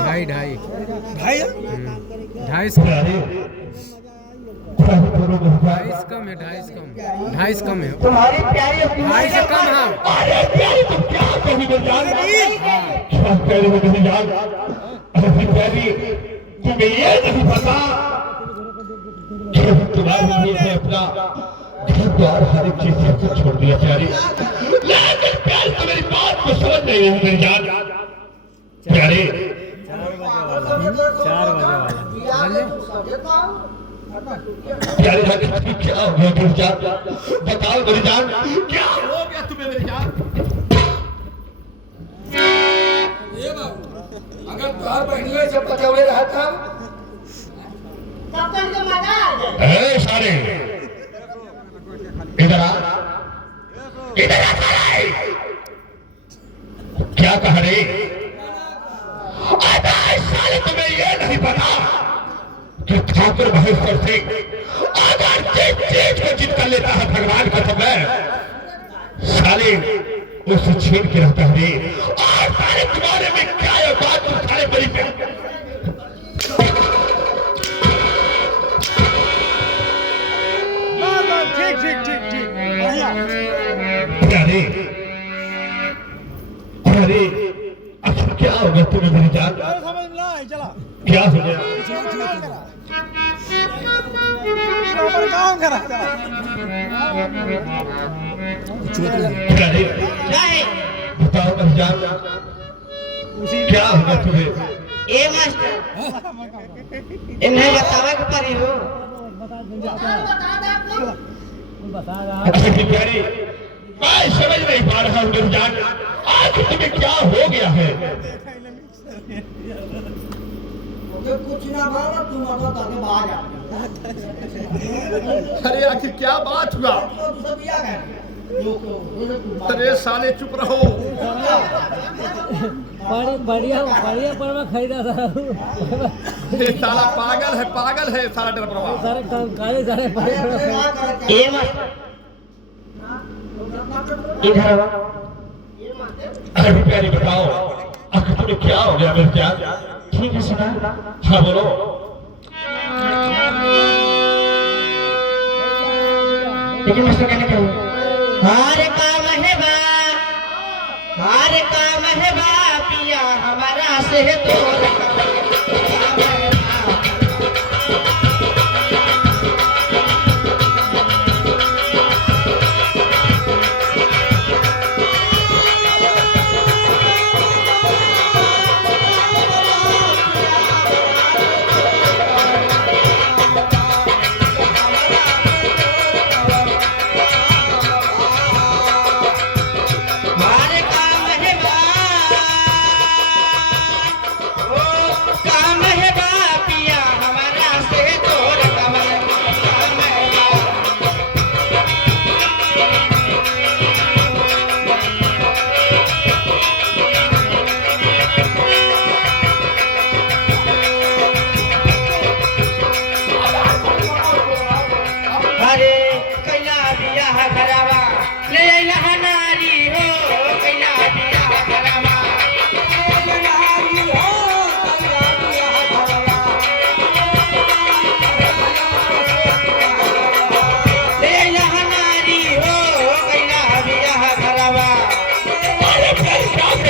ढाई ढाई ढाई ढाई कम है, ढाई से कम है, तुम्हारी प्यारी ढाई से कम है। अरे प्यारी तो क्या कभी मिल जान क्या प्यारी हो गई जान। अरे प्यारी तुम्हें ये नहीं पता कि तुम्हारे लिए मैं अपना घर द्वार हर एक चीज सब कुछ छोड़ दिया प्यारी। लेकिन प्यारी तो मेरी बात को समझ नहीं रही मेरी जान। प्यारी 4 बजे वाला प्यारी जान क्या हो गया मेरी जान, बताओ मेरी जान क्या हो गया तुम्हें मेरी जान। ये बाबू अगर द्वार बढ़िया जब पचौड़े रहा था तब तक तो मजा आ जाए। सारे इधर आ, इधर आ सारे। क्या कह रहे साले, तुम्हें ये नहीं पता कि ठाकुर महेश्वर सिंह अगर जिस चीज को जिद कर लेता है भगवान का समय साले उसे छीन के रहता है। और सारे तुम्हारे में क्या है बात, तुम सारे बड़ी अरे अरे अच्छा क्या हो गया तुम्हें मेरी जान, क्या हो गया। अरे बताओ मेरी जान क्या हो गया तुम्हें। ए मास्टर इन्हें बतावा के परी हो। अच्छा की प्यारी मैं समझ नहीं पा रहा हूँ मेरी जान, आज तुम्हें क्या हो गया है। कुछ ना मानो तुम ताने बाहर आ। अरे आखिर क्या बात हुआ। अरे साले चुप रहो। बढ़िया बढ़िया परवा खरीदा था। ये साला पागल है साला डरपरवा। सारे काले सारे ए मास्टर इधर आओ। अरे प्यारी बताओ आखिर तुम्हें क्या हो गया मेरी जान। ठीक है सुना, हाँ बोलो। लेकिन मास्टर कहने क्या हुआ। हर काम है बा पिया हमारा से तो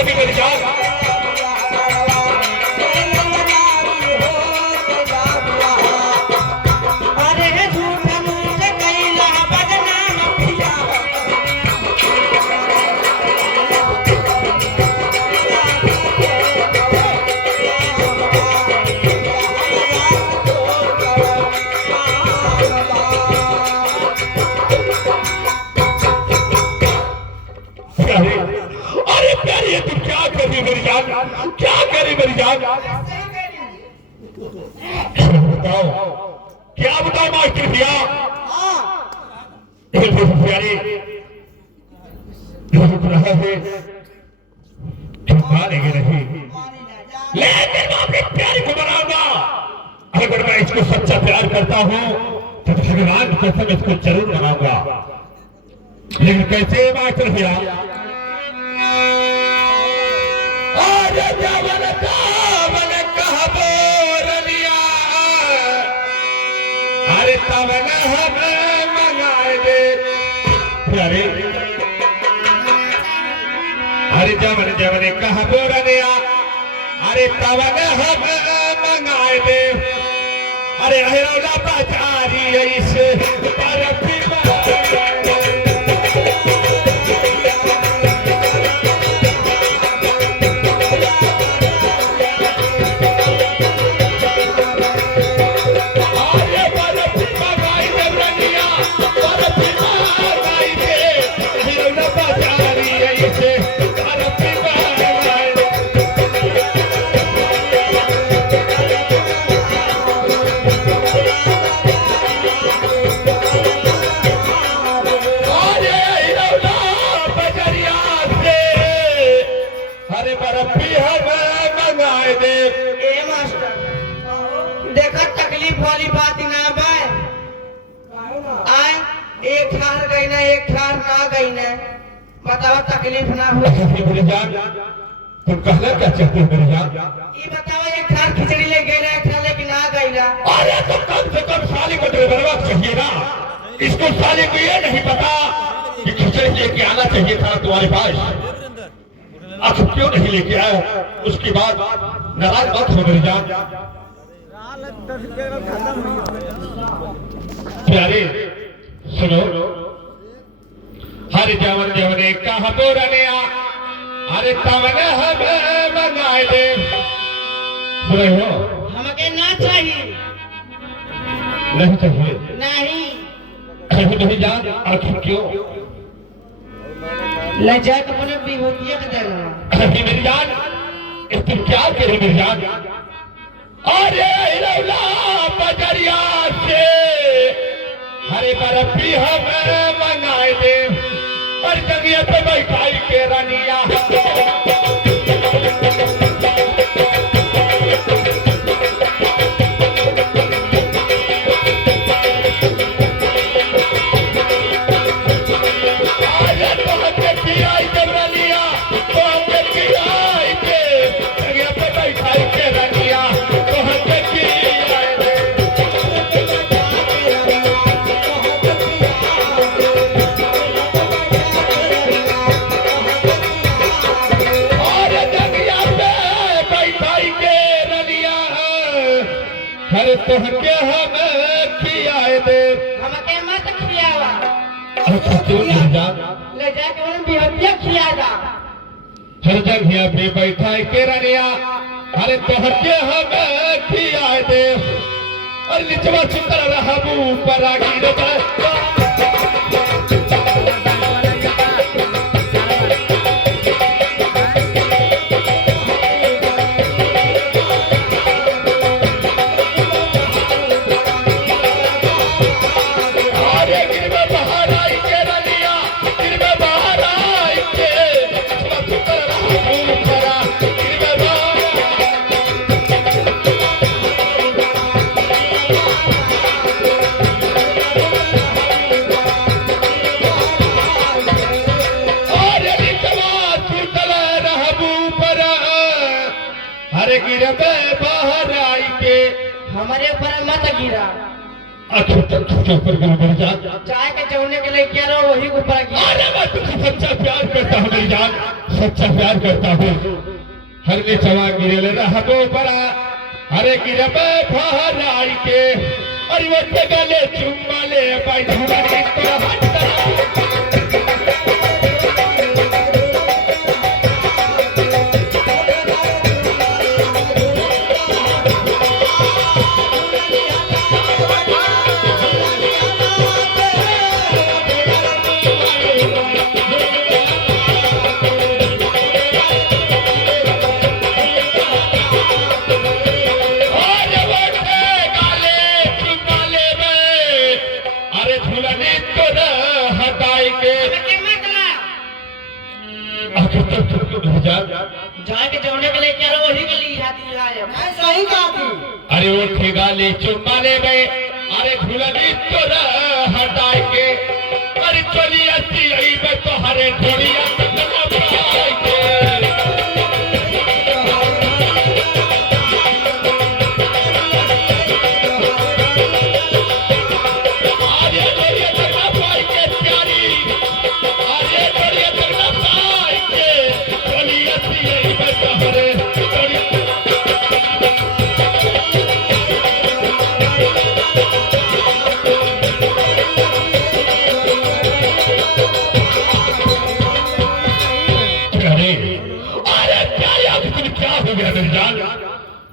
कभी मेरी जान। अरे झूठ मुझसे कैला बदनाम किया प्यारे, अरे प्यारी ये तुम क्या कर रही हो मेरी जान, क्या कर रही मेरी जान? बताओ, क्या बताओ मास्टर भैया? प्यारे रुक रहा है, मारेंगे नहीं, लेकिन मैं अपनी प्यारी को बनाऊंगा। अगर मैं इसको सच्चा प्यार करता हूँ तो भगवान की कसम इसको जरूर बनाऊंगा। लेकिन कैसे मास्टर भैया? अरे जवन तावन कहबो रलिया, अरे तवन हमें मंगाए दे। प्यारे, अरे जवन जवन कहबो रलिया, अरे तवन हमें मंगाए दे। अरे अहिरौला बाजारी ऐसे पर भी देखा तकलीफ वाली बात ना बाय आए एक ठार गई ना एक ठार ना गई ना बताओ तकलीफ ना हो। मेरी जान, तुम कहना क्या चाहते हो मेरी जान? ये बताओ एक ठार खिचड़ी ले गई ना एक ठार लेके ना गई ना। अरे तो कम से कम साली को ड्राइवर चाहिए ना। इसको साली को ये नहीं पता कि खिचड़ी लेके आना चाहिए था तुम्हारे पास, आखिर क्यों नहीं लेके आया? उसके बाद नाराज मत हो मेरी जान। प्यारे सुनो, हर जवन जवने कहा बोरने आ, अरे तवन हमें मंगाए दे। सुन रहे हो? हमके ना चाहिए, नहीं चाहिए, नहीं नहीं जान। आखिर क्यों? लज्जा तो अपने विभूतिया के देना। अरे मेरी जान, तुम क्या करे मेरी जान? अरे हिरौला बजरिया से हरे बर्फी हमें मंगाए दे। और जगह पे बैठाई के रनिया, तोहके हमें खियाए दे। हमके मत खियावा, ले जाके उन्हें बिहतिया खियादा। हर जगह पे बैठा के रनिया, अरे तोहके हमें खियाए दे। और निचवा सुतर रहबू पर आगी बाहर आई के हमारे ऊपर मत गिरा। आखिर तक तुझे ऊपर गिर जा। चाय के चौने के लिए क्या रहो वही ऊपर गिरा। अरे मैं तुझसे सच्चा प्यार करता हूँ मेरी जान। सच्चा प्यार करता हूँ। हर ने चवा गिरे रहबो पड़ा, अरे गिरे बाहर आई के, अरे वो गले चुम्मा ले भाई धुआं तो हटता। जाके जोड़ने के लिए क्या वही गली जाती है। मैं सही कहा थी। अरे वो ठेगाले चुम्मा ले गए, अरे झूलनी तो हटाए के, अरे चली अच्छी आई मैं तो हरे थोड़ी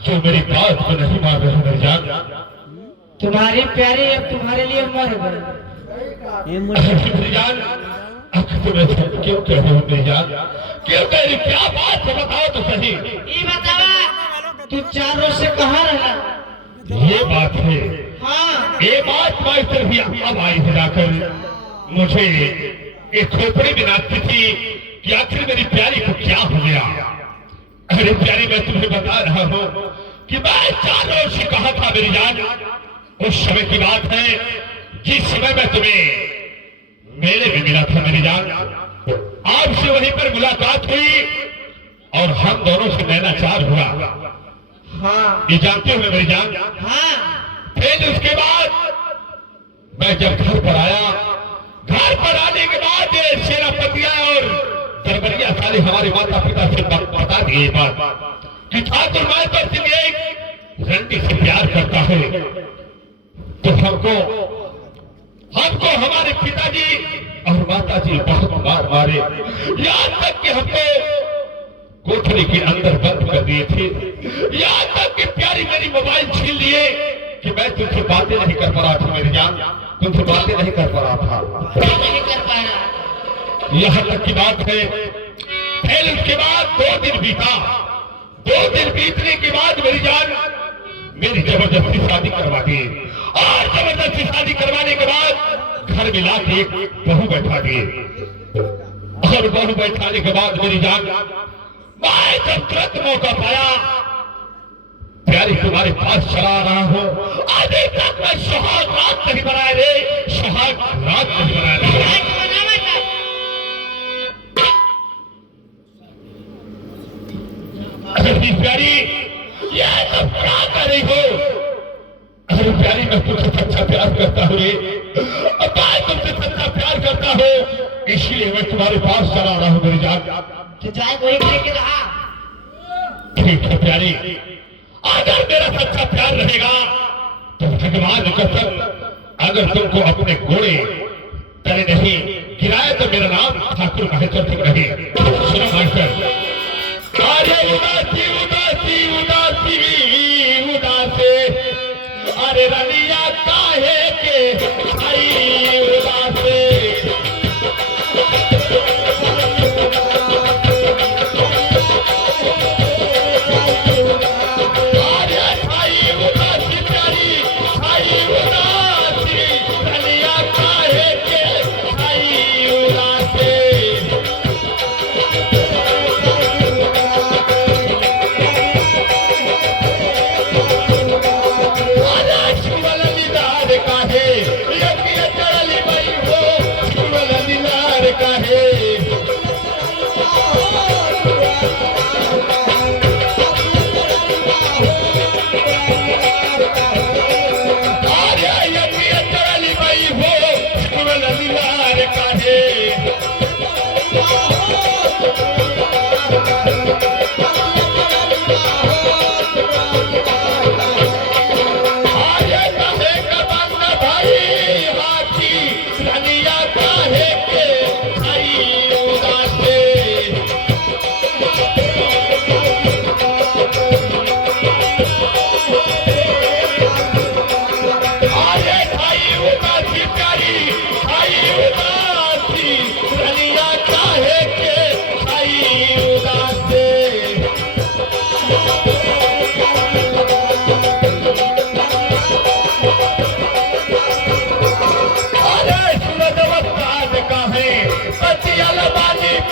जो मेरी बात को नहीं मान रहे मेरी जान। तुम्हारी प्यारी अब तुम्हारे लिए मर गई। मेरी जान तुम्हें क्यों कह रहे हो मेरी जान, क्यों कह रही, क्या बात है बताओ तो सही। ये बतावा तू 4 रोज से कहाँ रहा? ये बात है। हाँ ये बात मैं भी अब आई है जाकर मुझे एक खोपड़ी बनाती थी कि आखिर मेरी प्यारी को क्या हो गया। अरे प्यारी मैं तुम्हें बता रहा हूँ कि मैं 4 रोज से कहा था मेरी जान, उस समय की बात है जिस समय मैं तुम्हें मेले में मिला था मेरी जान। आपसे वहीं पर मुलाकात हुई और हम दोनों से नैनाचार हुआ। हाँ ये जानते हो मेरी जान। हाँ फिर उसके बाद मैं जब घर पर आया, घर पर आने के बाद सेनापतिया और दरबरिया साले हमारे माता पिता से बता दिए बात कि ठाकुर मैं तो सिर्फ रंडी से प्यार करता है, तो हमको हमारे पिताजी और माताजी बहुत मार मारे, यहाँ तक कि हमको कोठरी के अंदर बंद कर दिए थे, यहाँ तक कि प्यारी मेरी मोबाइल छीन लिए कि मैं तुमसे बातें नहीं कर पा रहा था मेरी जान, तुमसे बातें नहीं कर पा रहा था। नहीं कर पा रहा। यहाँ तक की बात है। फिर उसके बाद 2 दिन बीता, 2 दिन बीतने के बाद मेरी जान मेरी जबरदस्ती शादी करवा दी और जबरदस्ती शादी करवाने के बाद घर में लाके एक बहू बैठा दिए और बहू बैठाने के बाद मेरी जान मैं जब तुरंत मौका पाया प्यारी तुम्हारे पास चला रहा हूँ। अभी तक मैं सुहाग रात नहीं बनाए रे, सुहाग रात नहीं बनाए रे। अरे प्यारी ये सब क्या कर रही हो? अरे प्यारी मैं तुमसे सच्चा प्यार करता हूँ रे, मैं तुमसे सच्चा प्यार करता हूँ, इसलिए मैं तुम्हारे पास चला रहा हूँ मेरी जान। तो जाए कोई लेके रहा। ठीक है प्यारी, अगर मेरा सच्चा प्यार रहेगा तो भगवान कसम अगर तुमको अपने घोड़े तले नहीं गिराए तो मेरा नाम ठाकुर महेश्वर सिंह रहे। सुनो मास्टर, अरे उदासी उदासी उदासी उदासे, अरे रनिया काहे के आई उदासे। काहे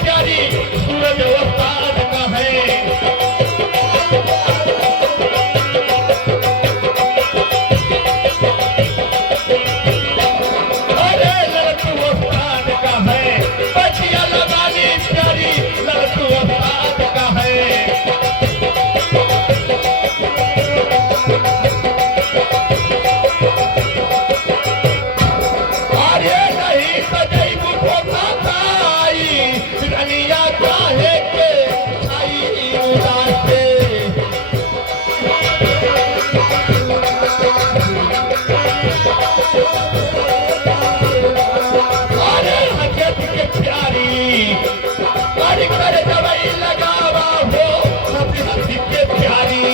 प्यारी सूरज उस्ताद का है। अरे लड़तू उस्ताद का है, बचिया लगानी प्यारी लड़तू उस्ताद का है। अरे नहीं सजई बुढ़ो काई रनिया काहे के छाई उदासे। अरे हजरत के प्यारी अरे कर दवाई लगावा हो हजरत के प्यारी।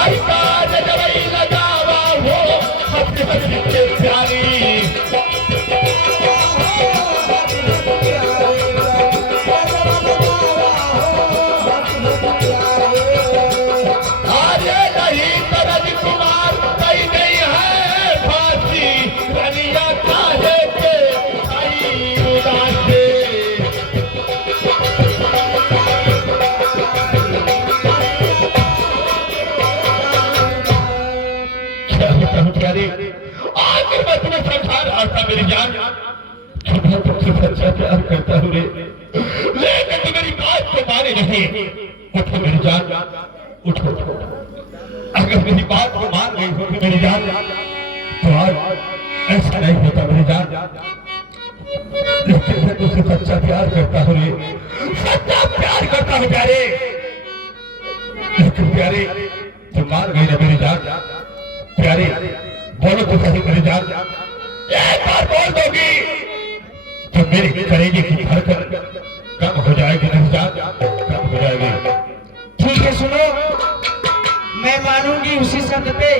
आई काज दवाई लगावा हो हजरत के प्यारी। अरे नहीं तरज कुमार कहीं नहीं है फांसी रनिया काहे के आई उदासे। क्या बताऊं प्यारे, आखिर मैं तुम्हें समझा रहा था मेरी जान, मैं तुमसे सच्चा प्यार करता हूँ रे, लेकिन तुम मेरी बात को माने नहीं। उठो मेरी जान, उठो। अगर मेरी बात को मान गई होगी मेरी जान तो आज ऐसा नहीं होता मेरी जान। लेकिन मैं तुझसे सच्चा प्यार करता हूँ रे, सच्चा प्यार करता हूँ प्यारे। लेकिन प्यारे तुम मान गई ना मेरी जान। प्यारे बोलो तो सही मेरी जान, एक बार बोल दोगी तो मेरी कलेजे की धड़कन कम हो जाएगी मेरी जान, कम हो जाएगी। ठीक है सुनो, मैं मानूंगी उसी शब्द पे